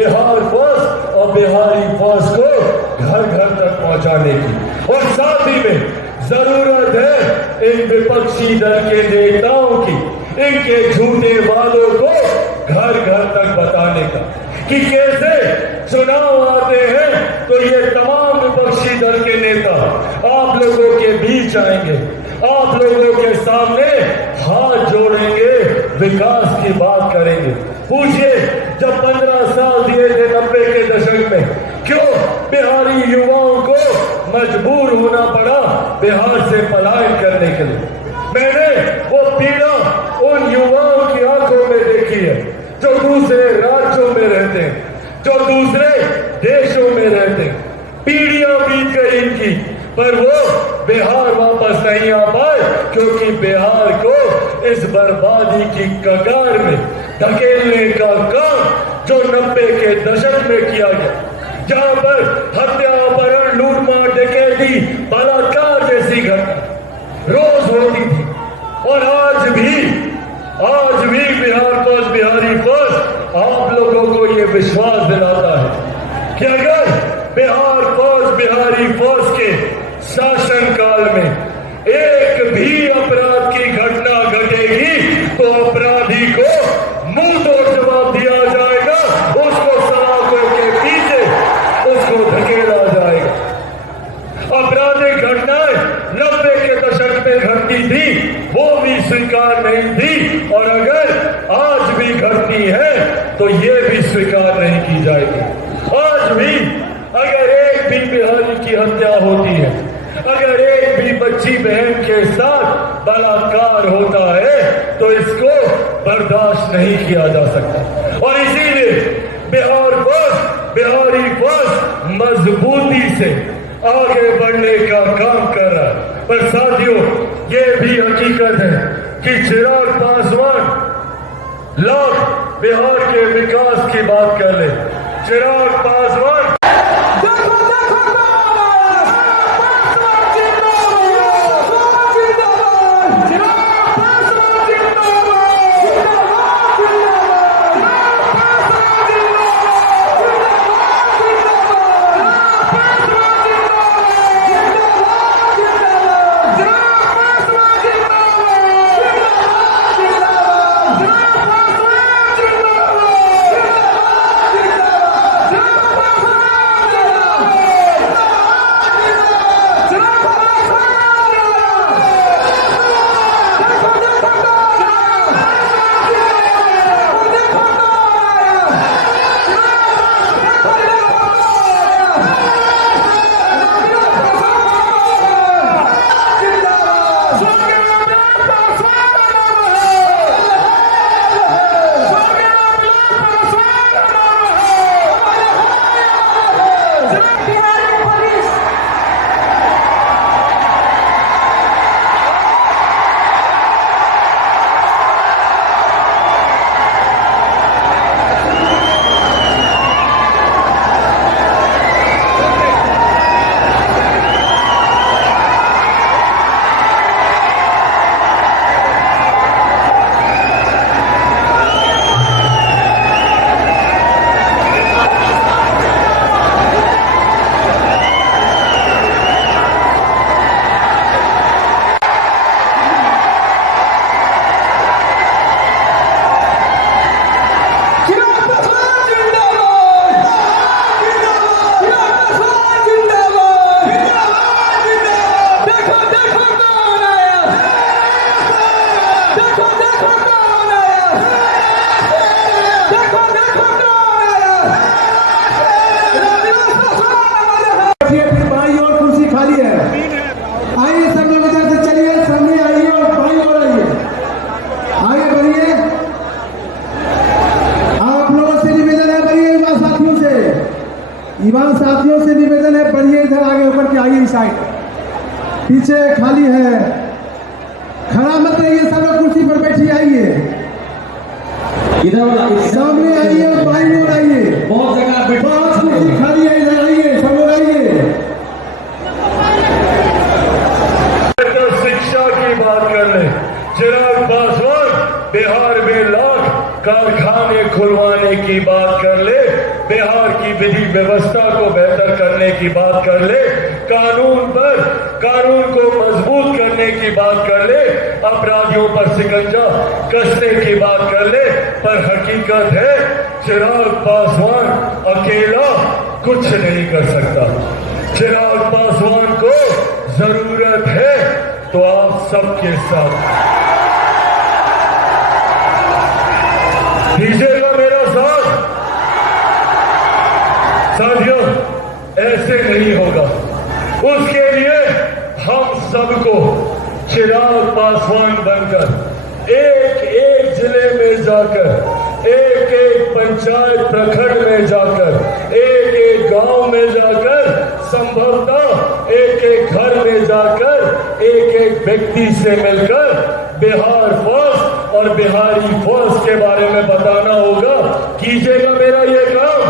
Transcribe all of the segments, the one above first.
Bihar first और Bihari first को घर घर तक पहुंचाने की। और साथ ही में जरूरत है इन विपक्षी दल के नेताओं की इनके झूठे वादों को घर घर तक बताने का कि कैसे चुनाव आते हैं तो ये तमाम विपक्षी दल के नेता आप लोगों के बीच आएंगे, आप लोगों के सामने हाथ जोड़ेंगे, विकास की बात करेंगे। पूछिए, जब 15 साल दिए थे 90 के दशक में, क्यों बिहारी युवाओं को मजबूर होना पड़ा बिहार से पलायन करने के लिए? मैंने वो पीड़ा उन युवाओं की आंखों में देखी है जो दूसरे राज्यों में रहते हैं, जो दूसरे देशों में रहते हैं। पीढ़ियां बीत गई इनकी, पर वो बिहार वापस नहीं आ पाए क्योंकि बिहार को इस बर्बादी की कगार में धकेलने का काम जो 90 के दशक में किया गया, जहां पर हत्या, अपहरण, लूटमार, डकैती, बलात्कार जैसी घटना रोज होती थी। और आज भी बिहार फर्स्ट, बिहारी फर्स्ट आप लोगों को ये विश्वास दिलाता है कि अगर बिहार फर्स्ट, बिहारी फर्स्ट के शासनकाल में एक भी अपराध की घटना घटेगी तो अपराधी को मुंह तोड़ जवाब दिया जाएगा, उसको सलाखों के पीछे उसको धकेला जाएगा। आपराधिक घटनाएं 90 के दशक में घटती थी, वो भी स्वीकार नहीं थी, और अगर आज भी घटती है तो ये भी स्वीकार नहीं की जाएगी। आज भी अगर एक भी बिहारी की हत्या होती है, अगर एक भी बच्ची बहन के साथ बलात्कार होता है तो इसको बर्दाश्त नहीं किया जा सकता। और इसीलिए बिहार फर्स्ट, बिहारी फर्स्ट मजबूती से आगे बढ़ने का काम कर रहा है। पर साथियों, ये भी हकीकत है कि चिराग पासवान लाख बिहार के विकास की बात कर ले। चिराग पासवान युवा साथियों से निवेदन है, बढ़िए इधर आगे ऊपर के आइए, इस साइड पीछे खाली है, खड़ा मत रहिए, सब लोग कुर्सी पर बैठिए, आइए इधर सामने आइए, बाईं ओर आइए, बहुत जगह कुर्सी खाली है, इधर आइए, सब लोग आइए। शिक्षा की बात कर ले, चिराग पासवान बिहार में लाख कारखाने खुलवाने की बात कर ले, बिहार की विधि व्यवस्था को बेहतर करने की बात कर ले, कानून को मजबूत करने की बात कर ले, अपराधियों पर शिकंजा कसने की बात कर ले, पर हकीकत है चिराग पासवान अकेला कुछ नहीं कर सकता। चिराग पासवान को जरूरत है तो आप सबके साथ दीजिएगा मेरा साथ। साथियों, ऐसे नहीं होगा। उसके लिए हम सबको चिराग पासवान बनकर एक एक जिले में जाकर, एक एक पंचायत प्रखंड में जाकर, एक एक गांव में जाकर, संभवतः एक एक घर में जाकर, एक एक व्यक्ति से मिलकर बिहार फर्स्ट और बिहारी फर्स्ट के बारे में बताना होगा। कीजिएगा मेरा ये काम,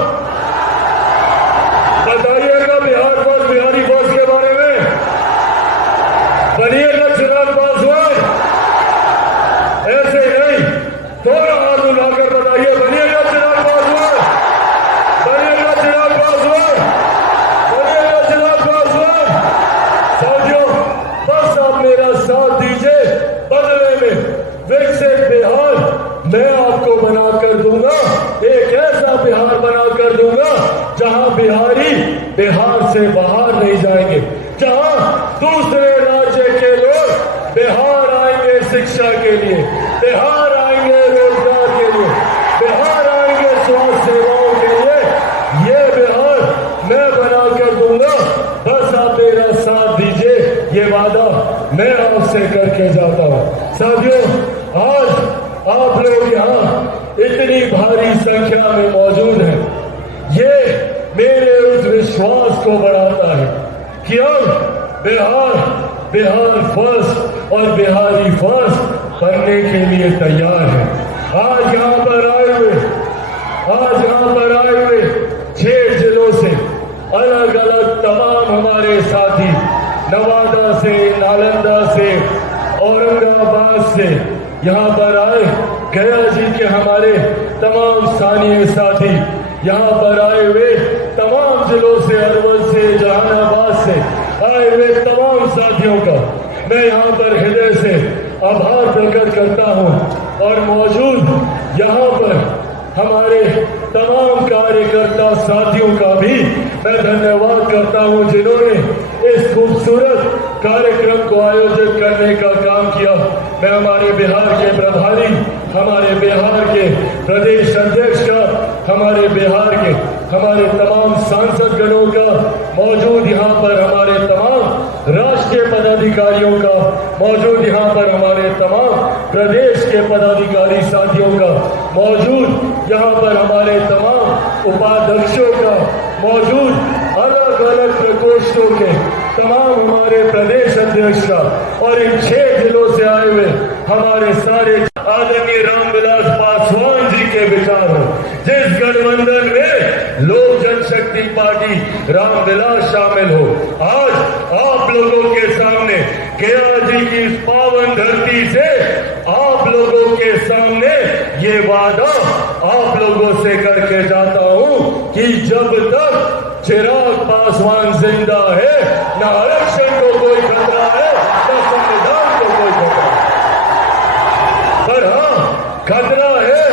बताइएगा बिहार फर्स्ट बिहारी फर्स्ट के बारे में, बनिएगा चिराग पासवान। ऐसे नहीं, थोड़ा हाथ उठाकर बताइए, बनिएगा चिराग पासवान, बनिएगा चिराग पासवान, बनिएगा चिराग पासवान। साथियों, बस आप मेरा साथ दीजिए, बदले में विकसित बिहार मैं आपको बनाकर दूंगा। एक ऐसा बिहार बनाकर दूंगा जहां बिहारी बिहार से बाहर नहीं जाएंगे, जहां दूसरे राज्य के लोग बिहार आएंगे शिक्षा के लिए, बिहार आएंगे रोजगार के लिए, बिहार आएंगे स्वास्थ्य सेवाओं के लिए। ये बिहार मैं बनाकर दूंगा। बस आप मेरा साथ दीजिए, ये वादा मैं आपसे करके जाता हूं। साथियों, आज आप लोग यहाँ इतनी भारी संख्या में मौजूद हैं, ये मेरे उस विश्वास को बढ़ाता है कि अब बिहार फर्स्ट और बिहारी फर्स्ट बनने के लिए तैयार है। आज यहाँ पर आए हुए 6 जिलों से अलग अलग तमाम हमारे साथी, नवादा से, नालंदा से, औरंगाबाद से यहाँ पर आए, गया जी के हमारे तमाम स्थानीय साथी यहाँ पर आए हुए, तमाम जिलों से, अरवल से, जहानाबाद से आए हुए तमाम साथियों का मैं यहाँ पर हृदय से आभार प्रकट करता हूँ। और मौजूद यहाँ पर हमारे तमाम कार्यकर्ता साथियों का भी मैं धन्यवाद करता हूँ, जिन्होंने इस खूबसूरत कार्यक्रम को आयोजित करने का काम किया। मैं हमारे बिहार के प्रभारी, हमारे बिहार के प्रदेश अध्यक्ष का, हमारे बिहार के हमारे तमाम सांसद गणों का, मौजूद यहाँ पर हमारे तमाम राष्ट्रीय पदाधिकारियों का, मौजूद यहाँ पर हमारे तमाम प्रदेश के पदाधिकारी साथियों का, मौजूद यहाँ पर हमारे तमाम उपाध्यक्षों का, मौजूद अलग अलग प्रकोष्ठों के तमाम हमारे प्रदेश अध्यक्ष का, और इन 6 जिलों से आए हुए हमारे सारे आदरणीय रामविलास पासवान जी के विचार हो। जिस गठबंधन में लोक जनशक्ति पार्टी रामविलास शामिल हो, आज आप लोगों के सामने गया जी की इस पावन धरती से आप लोगों के सामने ये वादा आप लोगों से करके जाता हूं कि जब तक चिराग पासवान जिंदा है, न आरक्षण को कोई खतरा है, न संविधान को कोई खतरा है। पर हाँ, खतरा है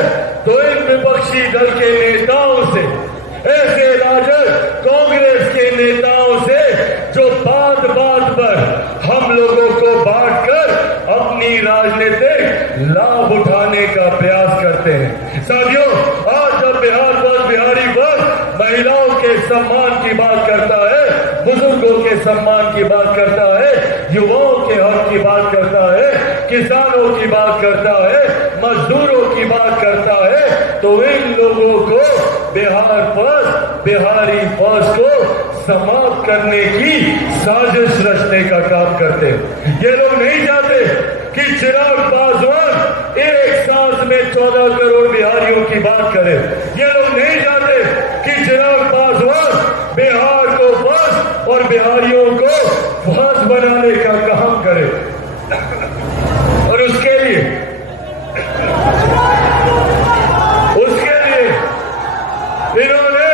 तो इन विपक्षी दल के नेताओं से, ऐसे राजद कांग्रेस के नेताओं से जो बात बात पर हम लोगों को बांटकर अपनी राजनीतिक लाभ उठाने का प्रयास करते हैं। साथियों, आज जब बिहार फर्स्ट बिहारी फर्स्ट महिलाओं के सम्मान की बात करता है, बुजुर्गों के सम्मान की बात करता है, युवाओं के हक की बात करता है, किसानों की बात करता है, मजदूरों की बात करता है, तो इन लोगों को बिहार फर्स्ट बिहारी फर्स्ट को समाप्त करने की साजिश रचने का काम करते हैं। ये लोग नहीं चाहते कि चिराग पासवान एक सांस में 14 करोड़ बिहारियों की बात करे। ये लोग नहीं चाहते कि चिराग पासवान बिहार को फर्स्ट और बिहारियों को फर्स्ट बनाने का काम करे। और उसके लिए इन्होंने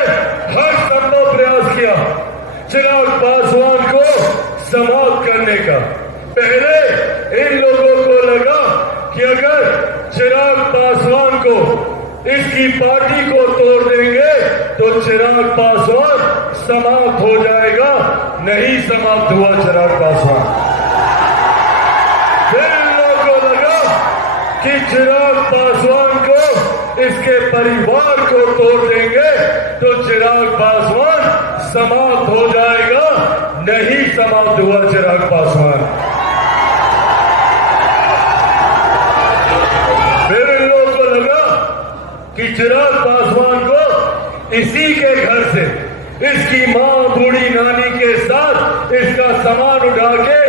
समाप्त करने का। पहले इन लोगों को लगा कि अगर चिराग पासवान को, इसकी पार्टी को तोड़ देंगे तो चिराग पासवान समाप्त हो जाएगा। नहीं समाप्त हुआ चिराग पासवान। फिर इन लोगों को लगा कि चिराग पासवान को, इसके परिवार को तोड़ देंगे तो चिराग पासवान समाप्त हो जाएगा। नहीं समाप्त हुआ चिराग पासवान। फिर इन लोगों को लगा कि चिराग पासवान को इसी के घर से, इसकी मां बूढ़ी नानी के साथ इसका सामान उठा के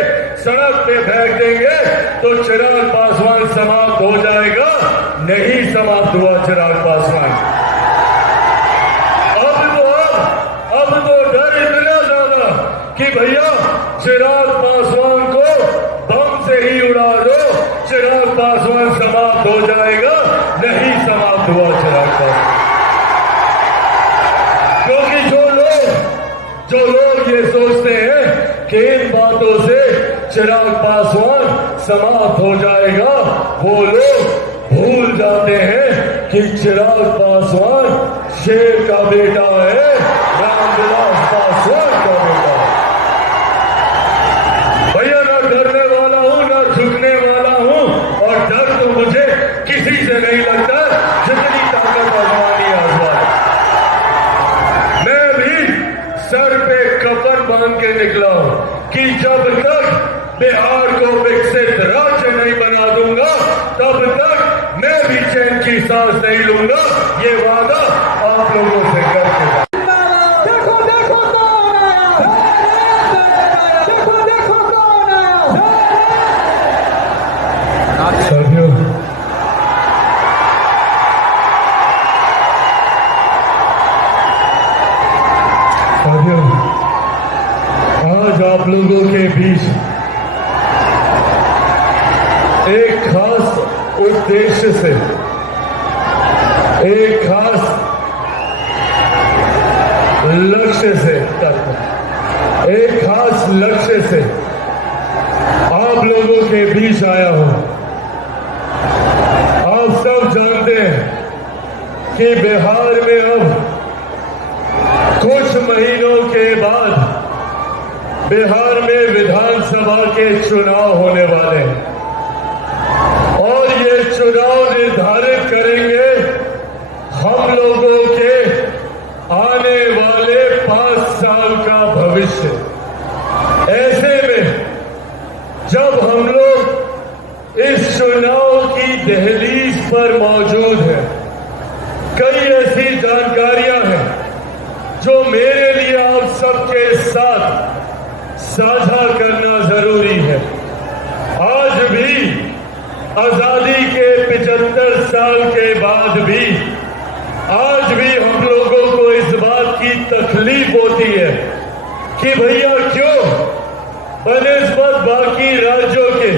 सड़क पे फेंक देंगे तो चिराग पासवान समाप्त हो जाएगा। नहीं समाप्त हुआ चिराग पासवान। अब तो डर इतना ज्यादा कि भैया चिराग पासवान को बम से ही उड़ा दो, चिराग पासवान समाप्त हो जाएगा। नहीं समाप्त हुआ चिराग पासवान। क्योंकि जो लोग ये सोचते हैं कि इन बातों से चिराग पासवान समाप्त हो जाएगा, वो लोग भूल जाते हैं कि चिराग पासवान शेर का बेटा है, रामविलास पासवान का बेटा है। भैया ना डरने वाला हूं, ना झुकने वाला हूं, और डर तो मुझे किसी से नहीं लगता जितनी ताकत आजमानी आजमा। मैं भी सर पे कफन बांध के निकला हूं कि जब तक बिहार को विकसित राज्य नहीं बना दूंगा तब तक मैं भी चैन की सांस नहीं लूंगा। ये वादा आप लोगों से करके देखो देखो कौन आया, देखो देखो कौन आया। साथियों, आज आप लोगों के बीच एक खास उद्देश्य से, एक खास लक्ष्य से, एक खास लक्ष्य से आप लोगों के बीच आया हूं। आप सब जानते हैं कि बिहार में अब कुछ महीनों के बाद बिहार में विधानसभा के चुनाव होने वाले हैं और ये चुनाव निर्धारित करेंगे हम लोगों के आने वाले 5 साल का भविष्य। ऐसे में जब हम लोग इस चुनाव की दहलीज पर मौजूद हैं, कई ऐसी जानकारियां हैं जो मेरे लिए आप सबके साथ साझा करना जरूरी है। आज भी आजादी के 75 साल के बाद भी आज भी हम लोगों को इस बात की तकलीफ होती है कि भैया क्यों बनिस्बत बाकी राज्यों के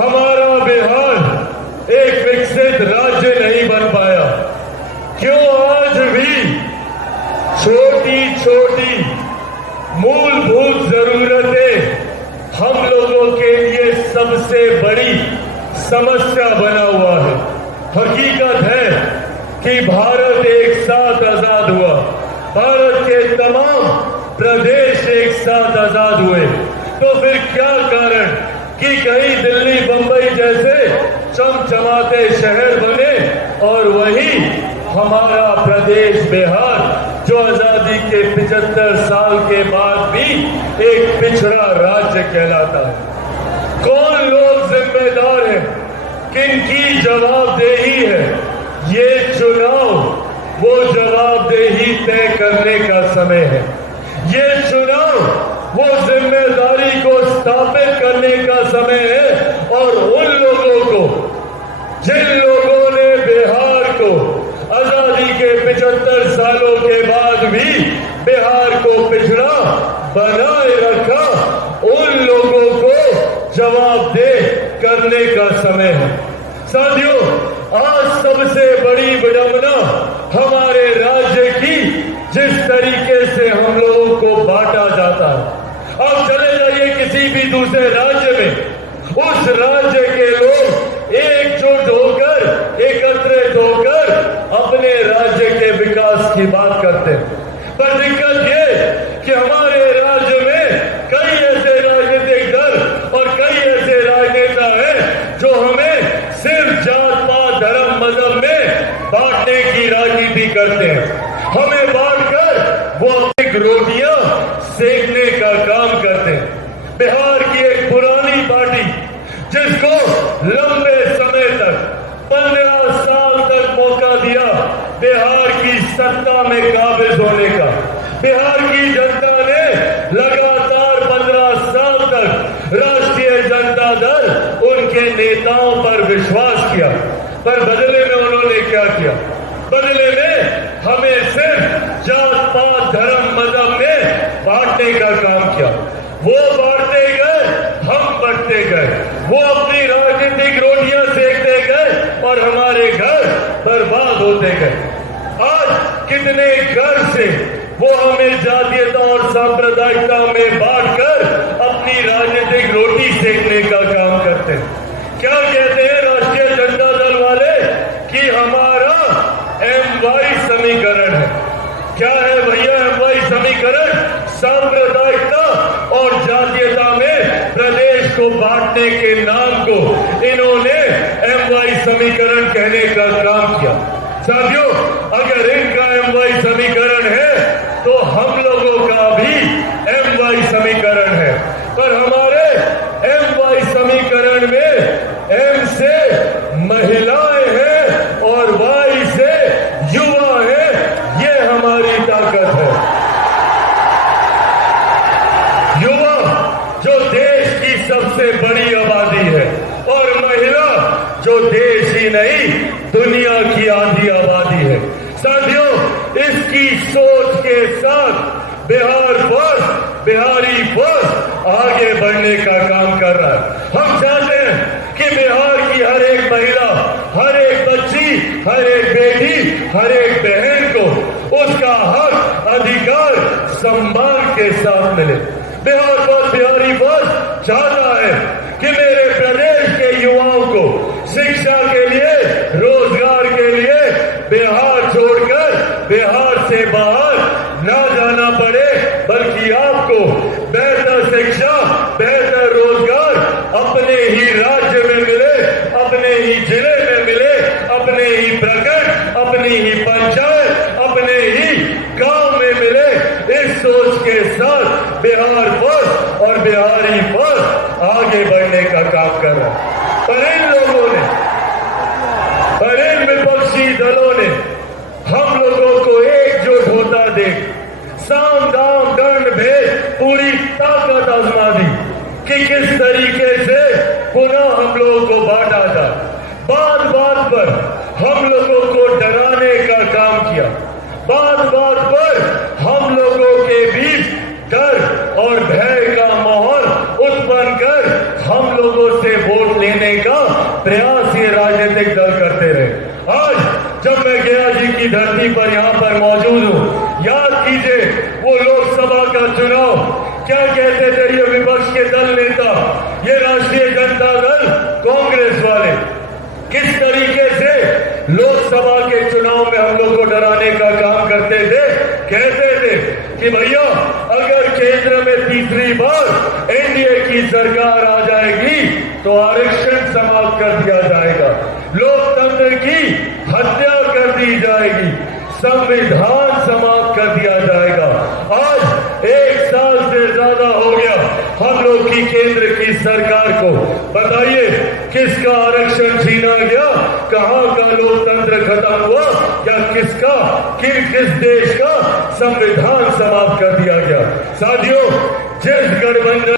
हमारा बिहार एक विकसित राज्य नहीं बन पाया। क्यों आज भी छोटी छोटी मूलभूत जरूरतें हम लोगों के लिए सबसे बड़ी समस्या बना हुआ है। हकीकत है कि भारत एक साथ आजाद हुआ, भारत के तमाम प्रदेश एक साथ आजाद हुए, तो फिर क्या कारण कि कहीं दिल्ली बंबई जैसे चमचमाते शहर बने और वहीं हमारा प्रदेश बिहार जो आजादी के 75 साल के बाद भी एक पिछड़ा राज्य कहलाता है। कौन लोग जिम्मेदार हैं, किनकी जवाबदेही है? ये चुनाव वो जवाबदेही तय करने का समय है। ये चुनाव वो जिम्मेदारी को स्थापित करने का समय है और उन लोगों को, जिन लोगों ने बिहार को आजादी के 75 सालों के बाद भी बिहार को पिछड़ा बनाए रखा, उन लोगों को जवाबदेह करने का समय है। साथियों, आज सबसे बड़ी विडंबना हमारे राज्य की जिस तरीके से हम लोगों को बांटा जाता है। अब चले जाइए भी दूसरे राज्य में उस राज्य के लोग एकजुट होकर, एकत्रित होकर अपने राज्य के विकास की बात करते हैं। पर दिक्कत ये कि हमारे राज्य में कई ऐसे राजनीतिक दल और कई ऐसे राजनेता हैं जो हमें सिर्फ जात पात धर्म मजहब में बांटने की राजनीति करते हैं। हमें बांटकर वो अपनी रोटियां सेकने का काम करते हैं। बिहार की एक पुरानी पार्टी जिसको लंबे समय तक 15 साल तक मौका दिया बिहार की सत्ता में काबिज होने का, बिहार की जनता ने लगातार 15 साल तक राष्ट्रीय जनता दल उनके नेताओं पर विश्वास किया। पर बदले में उन्होंने क्या किया? बदले में हमें सिर्फ जात पात धर्म मजहब में बांटने का काम किया। वो बांटते गए, हम बंटते गए। वो अपनी राजनीतिक रोटियां सेकते गए और हमारे घर बर्बाद होते गए। आज कितने घर से वो हमें जातीयता और सांप्रदायिकता में बांटकर अपनी राजनीतिक रोटी सेकने का काम करते हैं। क्या कहते हैं राष्ट्रीय जनता दल वाले कि हमारा MY समीकरण है। क्या है भैया MY समीकरण? सांप्रदायिकता और जातीयता में प्रदेश को बांटने के नाम को इन्होंने MY समीकरण कहने का काम किया। साथियों, अगर इनका MY समीकरण है तो हम लोगों का भी MY समीकरण है। पर हमारे MY समीकरण में M से महिलाएं हैं और Y से युवा है। ये हमारी ताकत है। युवा जो देश की सबसे बड़ी आबादी है और महिला जो देश ही नहीं दुनिया की आधी आबादी है। साथियों, इसकी सोच के साथ बिहार फर्स्ट, बिहारी फर्स्ट आगे बढ़ने का काम कर रहा है। हम चाहते हैं कि बिहार की हर एक महिला, हर एक बच्ची, हर एक बेटी, हर एक बहन को उसका हक, अधिकार सम्मान के साथ मिले। बिहार फर्स्ट, बिहारी फर्स्ट चाहता है कि मेरे प्रदेश के युवाओं को शिक्षा के लिए, रोजगार के लिए बिहार छोड़कर बिहार से बाहर ना जाना पड़े, बल्कि आपको बेहतर शिक्षा, बेहतर रोजगार अपने ही राज्य में मिले, अपने ही जिले में मिले, अपने ही प्रखंड, अपनी ही पंचायत, अपने ही गांव में मिले। इस सोच के साथ बिहार फर्स्ट और बिहारी फर्स्ट आगे बढ़ने का काम कर रहा है। पर इन लोगों ने, पर इन विपक्षी दलों ने हम लोगों को एकजुट होता देख साम दाम दंड भेद पूरी ताकत आजमा दी कि किस तरीके से पुनः हम लोगों को बांटा जाए। बात बात पर हम लोगों को डराने का काम किया। बात बात पर हम लोगों के बीच डर और भय का माहौल उत्पन्न कर हम लोगों से वोट लेने का प्रयास ये राजनीतिक दल करते रहे। आज जब मैं गया जी की धरती पर यहाँ पर मौजूद हूँ, याद कीजिए वो लोकसभा का चुनाव, क्या कहते थे ये विपक्ष के दल नेता, ये राष्ट्रीय जनता दल, कांग्रेस वाले, किस तरीके से लोकसभा के चुनाव में हम लोग को डराने का काम करते थे। कहते थे कि भैया अगर केंद्र में तीसरी बार एनडीए की सरकार आ जाएगी तो आरक्षण समाप्त कर दिया जाएगा, लोकतंत्र की हत्या कर दी जाएगी, संविधान समाप्त कर दिया जाएगा। आज 1 साल से ज्यादा हो गया हम लोग की केंद्र की सरकार को। बताइए किसका आरक्षण छीना गया, कहां का लोकतंत्र खत्म हुआ, या किसका किस देश का संविधान समाप्त कर दिया गया। साथियों, जिस गठबंधन